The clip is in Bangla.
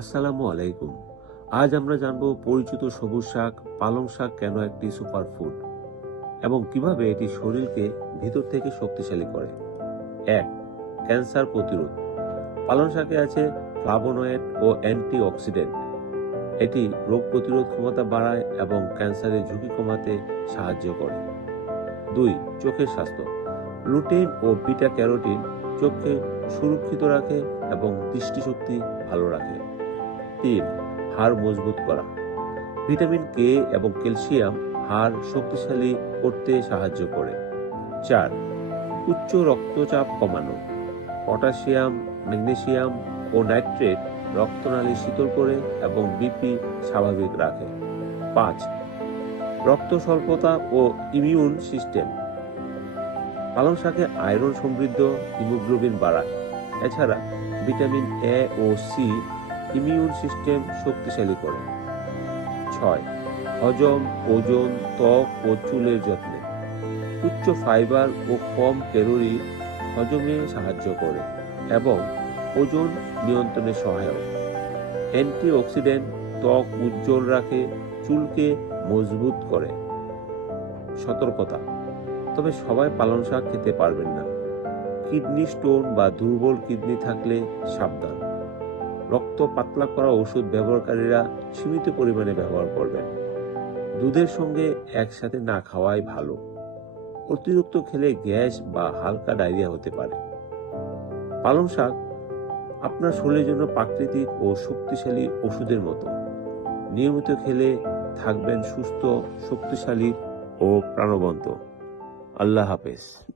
আসসালামু আলাইকুম। আজ আমরা জানব পরিচিত সবুজ শাক, পালং শাক কেন একটি সুপার ফুড এবং কীভাবে এটি শরীরকে ভিতর থেকে শক্তিশালী করে। এক, ক্যান্সার প্রতিরোধ। পালং শাকে আছে ফ্লাভোনয়েড ও অ্যান্টি অক্সিডেন্ট এটি রোগ প্রতিরোধ ক্ষমতা বাড়ায় এবং ক্যান্সারের ঝুঁকি কমাতে সাহায্য করে। দুই, চোখের স্বাস্থ্য। লুটেন ও বিটা ক্যারোটিন চোখকে সুরক্ষিত রাখে এবং দৃষ্টিশক্তি ভালো রাখে। তিন হাড় মজবুত করা। ভিটামিন কে এবং ক্যালসিয়াম হাড় শক্তিশালী করতে সাহায্য করে। চার, উচ্চ রক্তচাপ কমানো। পটাশিয়াম, ম্যাগনেসিয়াম ও নাইট্রেট রক্তনালী শীতল করে এবং বিপি স্বাভাবিক রাখে। পাঁচ, রক্ত স্বল্পতা ও ইমিউন সিস্টেম। পালং শাকে আয়রন সমৃদ্ধ, হিমোগ্লোবিন বাড়ায়। এছাড়া ভিটামিন এ ও সি ইমিউন সিস্টেম শক্তিশালী করে। ছয়, হজম, ওজন, ত্বক ও চুলের যত্নে। উচ্চ ফাইবার ও কম ক্যালোরি হজমে সাহায্য করে এবং ওজন নিয়ন্ত্রণে সহায়ক। অ্যান্টিঅক্সিডেন্ট ত্বক উজ্জ্বল রাখে, চুলকে মজবুত করে। সতর্কতা, তবে সবাই পালং শাক খেতে পারবেন না। কিডনি স্টোন বা দুর্বল কিডনি থাকলে সাবধান। রক্ত পাতলা করা ওষুধ ব্যবহারকারীরা সীমিত পরিমাণে ব্যবহার করবেন। দুধের সঙ্গে একসাথে না খাওয়াই ভালো। অতিরিক্ত খেলে গ্যাস বা হালকা ডায়রিয়া হতে পারে। পালং শাক আপনার শরীরের জন্য প্রাকৃতিক ও শক্তিশালী ওষুধের মতো। নিয়মিত খেলে থাকবেন সুস্থ, শক্তিশালী ও প্রাণবন্ত। আল্লাহ হাফেজ।